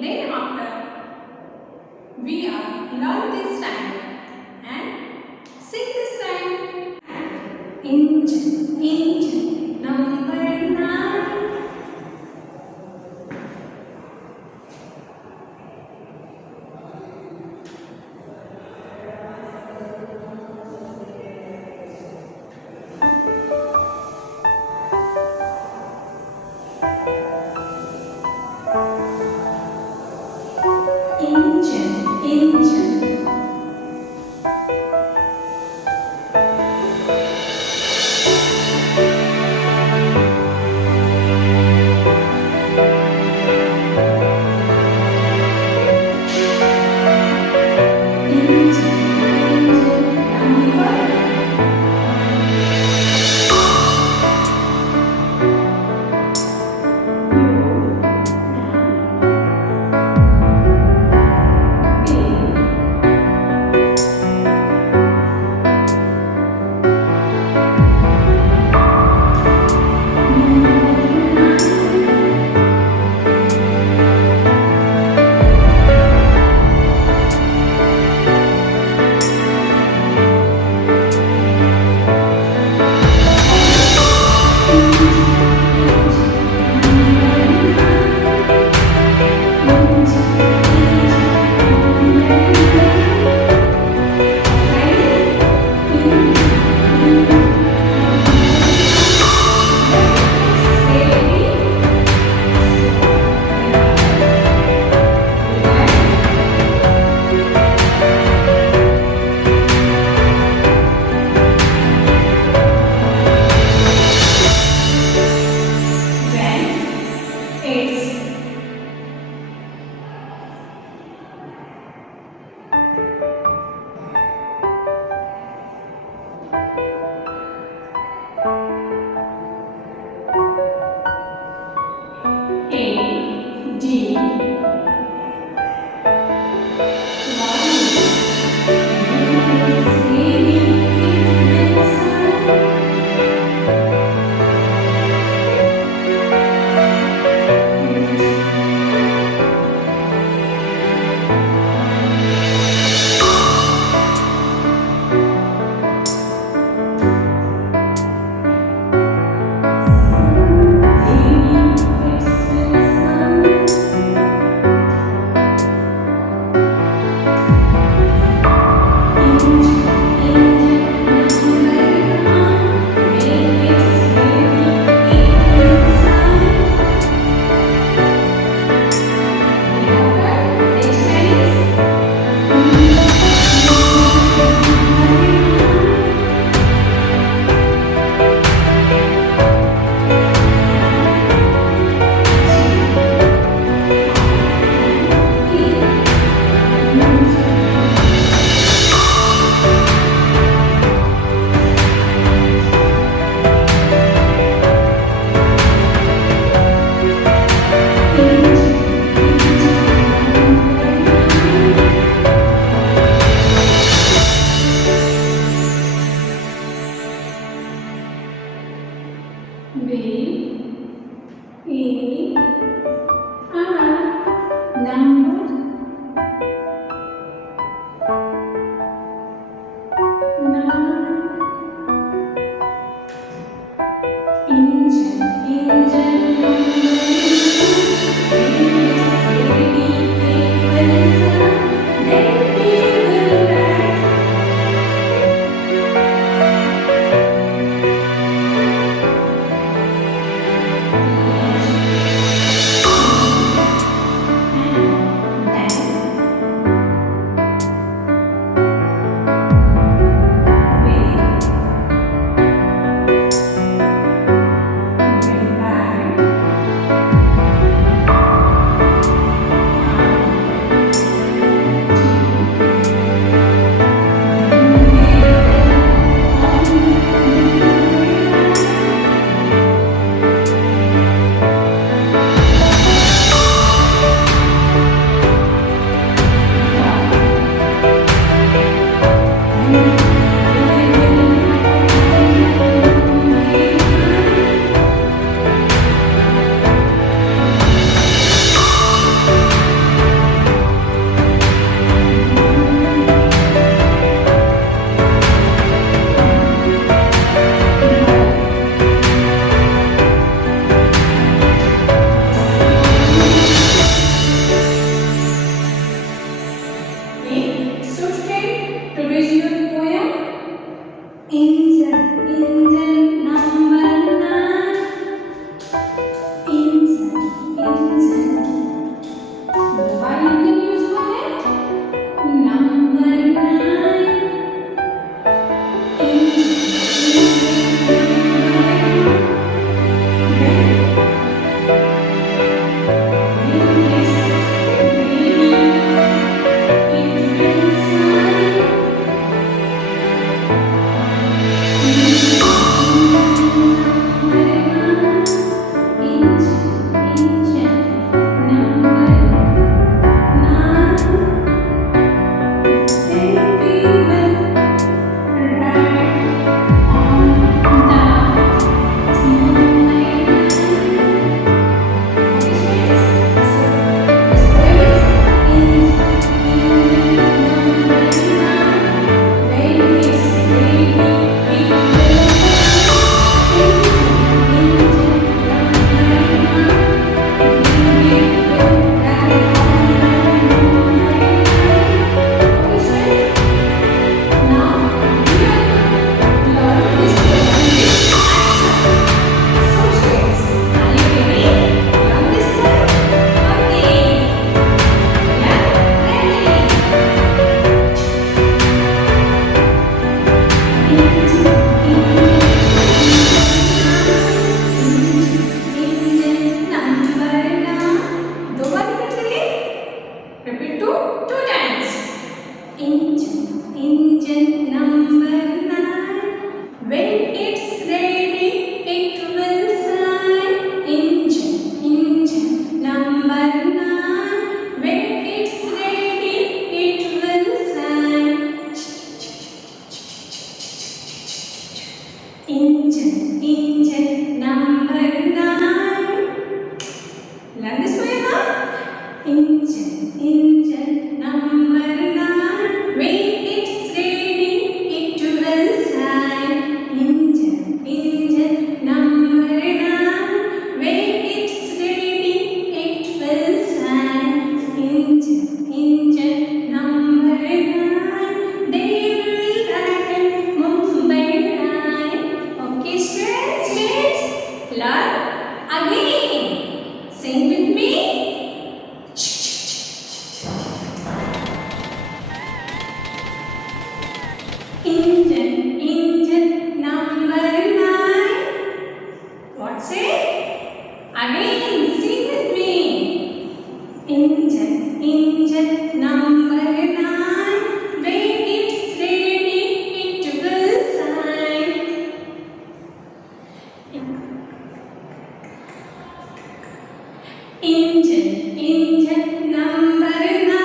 Then after we are learn this time and sing this time. Engine, engine, number 9. Engine, engine. engine number 9. When it's ready, it will sign. Engine number 9. When it's ready, it will sign. Engine number 9. They will ride in Mumbai line. Okay, students, learn again. Sing with me. Engine number 9. What's it? Again, sing with me. Engine number 9. When it's ready, it will sign. Engine number 9.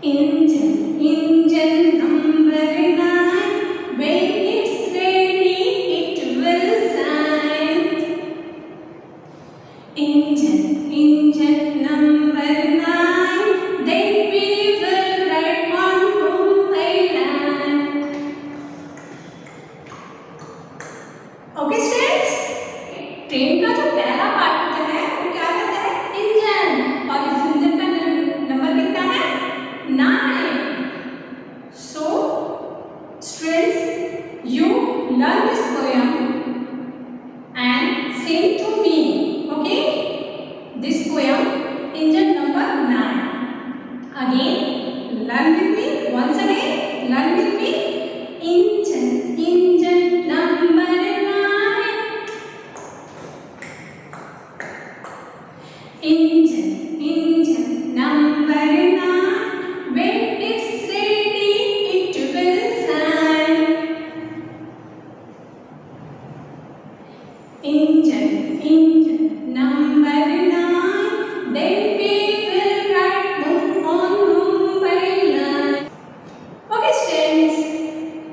Engine number 9. When it's ready, it will sign. Engine number 9. Then we will ride on Mumbai line. Okay, students? Train का जो पहला part होता है वो क्या कहता है? Engine. और इस इंजन का नंबर कितना है? 9. So, students, you learn this poem and sing to me. Okay? This poem, engine number 9. Again, learn with me. Once again, learn with me. Engine number 9. Engine number 9. When it's ready, it will sign. Engine number 9. Then we will ride on Mumbai line. Okay, students,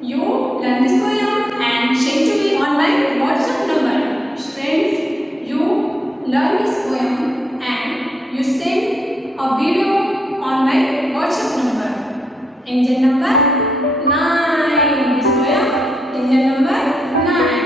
you learn this poem and share to me on my WhatsApp number. Students, you learn this poem and you send a video on my WhatsApp number. Engine number 9. This poem, engine number 9.